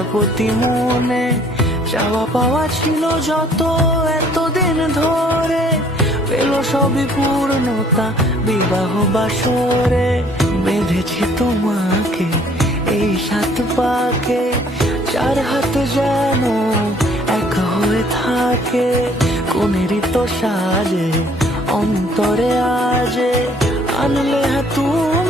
প্রজাপতি মনে চাওয়া পাওয়া ছিল যত এতদিন ধরে, পেল সবই পূর্ণতা বিবাহ বাসরে। বেঁধেছি তোমাকে এই সাত পাকে, চার হাত যেন এক হয়ে থাকে। কোনেরই তো সাজে অন্তরে আজে আনলে তুমি